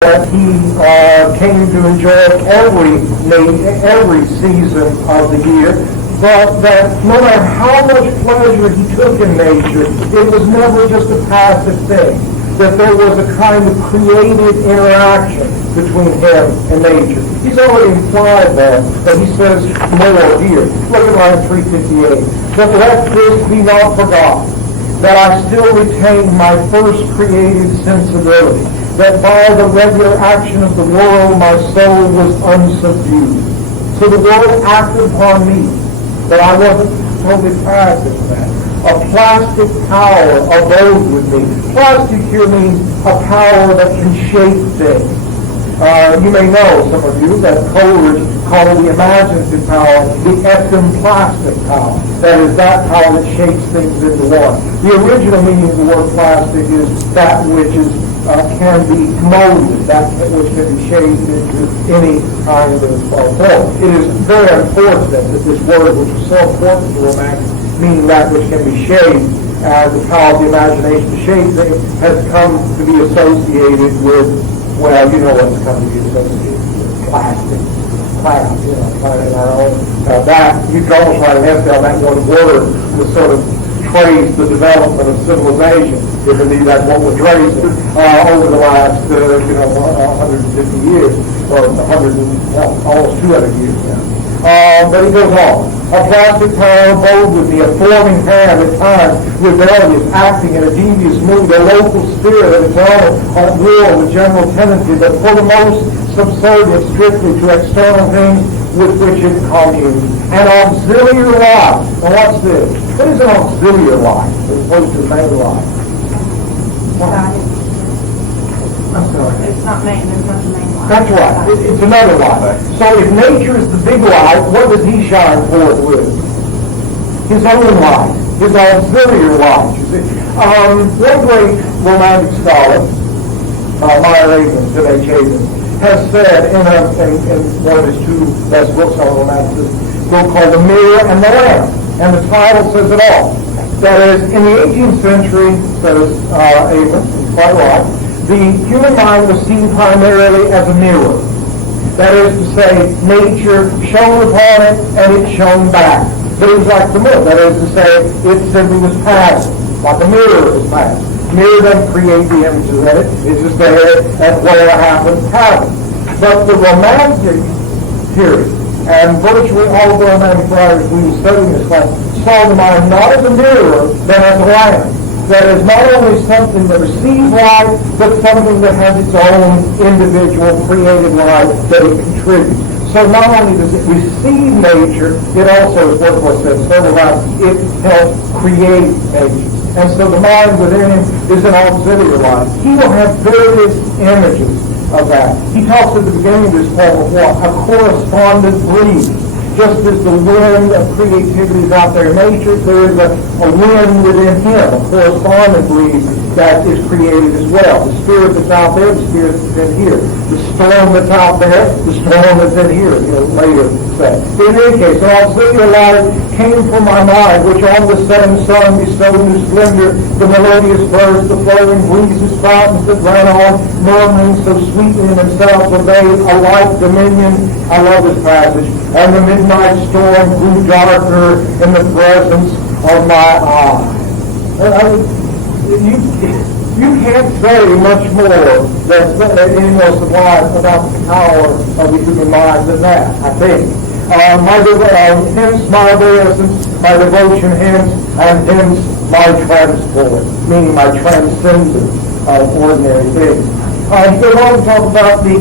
that he came to enjoy every season of the year, but that no matter how much pleasure he took in nature, it was never just a passive thing, that there was a kind of creative interaction between him and nature. He's already implied that, but he says more here. Look at line 358. But let this be not forgotten, that I still retain my first creative sensibility, that by the regular action of the world my soul was unsubdued. So the world acted upon me, but I wasn't totally passive to that. A plastic power abode with me. Plastic here means a power that can shape things. You may know, some of you, that Coleridge called the imaginative power the ectoplastic power. That is, that power that shapes things into one. The original meaning of the word plastic is that which is can be molded, that which can be shaped into any kind of form. It is very unfortunate that this word, which is so important to Romantics, meaning that which can be shaped, the power of the imagination to shape things, has come to be associated with, well, you know what's come to be associated with, plastic, cloud, kind of in our own, that, you can almost write an essay on that one word, to sort of trace the development of civilization, if indeed that's what we're tracing, over the last, 150 years, or 100, almost 200 years now. But he goes on. A plastic power abode with me, a forming hand at times, rebellious, acting in a devious mood, a local spirit of its own, a will, the general tendency, but for the most subservient strictly to external things with which it communes. An auxiliary life. Now what's this? What is an auxiliary life as opposed to main life? I'm sorry. It's not maintenance, not the main life. That's right. It's another life. So if nature is the big light, what does he shine forth with? His own light. His auxiliary light, you see. One great romantic scholar, Today Chapin, has said in one of his two best books on romanticism, a book called The Mirror and the Lamp. And the title says it all. That is, in the 18th century, says Avon, quite right, the human mind was seen primarily as a mirror. That is to say, nature shone upon it and it shone back. But it was like the moon. That is to say, it simply was passive, like a mirror is passive. Mirror doesn't create the images in it. It's just there, and whatever happens, happens. But the romantic period, and virtually all of the romantic writers we were studying this class, saw the mind not as a mirror, but as a lamp. That is not only something that receives light, but something that has its own individual creative light that it contributes. So not only does it receive nature, it also, as what said several times, it helps create nature. And so the mind within him is an auxiliary light. He will have various images of that. He talks at the beginning of this poem of what? A correspondent breeze. Just as the wind of creativity is out there in nature, there is a wind within him, a correspondent breeze that is created as well. The spirit that's out there, the spirit that's in here. The storm that's out there, the storm that's in here, later say. In any case, an auxiliary light came from my mind, which on the setting sun bestowed new splendor, the melodious verse, the flowing breezes, fountains that ran on, murmuring so sweetly in themselves, obeyed a like dominion. I love this passage. And the midnight storm grew darker in the presence of my eyes. You can't say much more that's any more sublime about the power of the human mind than that, I think. Hence my obeisance, my devotion hence, and hence my transport, meaning my transcendence of ordinary things. He goes on to talk about the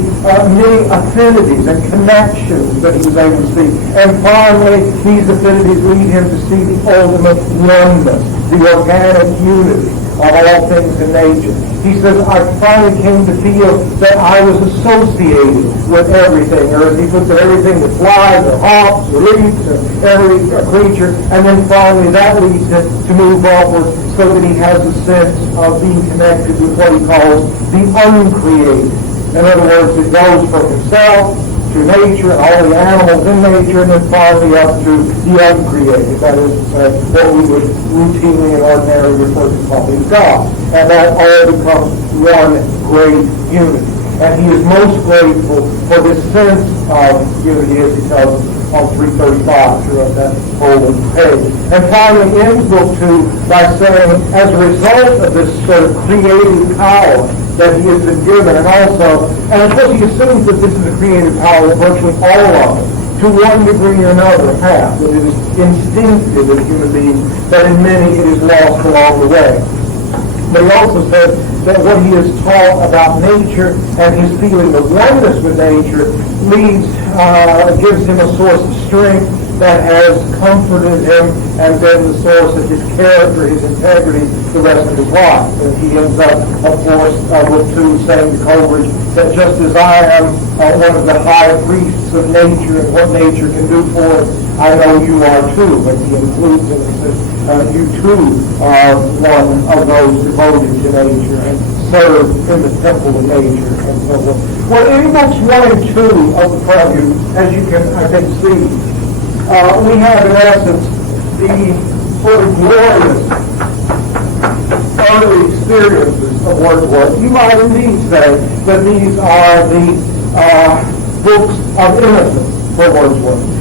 many affinities and connections that he was able to see. And finally, these affinities lead him to see the ultimate oneness, the organic unity of all things in nature. He says, I finally came to feel that I was associated with everything, or as he puts it, everything that flies, or hops, or leaps, or every creature, and then finally that leads him to move upward so that he has a sense of being connected with what he calls the uncreated. In other words, it goes from himself to nature, all the animals in nature, and then finally up to the uncreated. That is to say, what we would routinely and ordinarily refer to probably God. And that all becomes one great unity. and he is most grateful for this sense of, here it is, he tells us on 335, throughout that whole page. And finally ends book 2 by saying, as a result of this sort of creative power that he has been given, and also, and of course he assumes that this is a creative power that virtually all of us, to one degree or another, have, that it is instinctive in human beings, that in many it is lost along the way. But he also says that what he is taught about nature and his feeling of oneness with nature gives him a source of strength that has comforted him and been the source of his character, his integrity, the rest of his life. And he ends up, of course, book 2 saying to Coleridge that just as I am one of the high priests of nature and what nature can do for us, I know you are too. But he includes in it that you too are one of those devoted to nature and serve in the temple of nature and so forth. Well, in books 1 and 2 of the Prelude, as you can, I think, see, we have, in essence, the sort of glorious early experiences of Wordsworth. You might indeed say that these are the books of innocence for Wordsworth.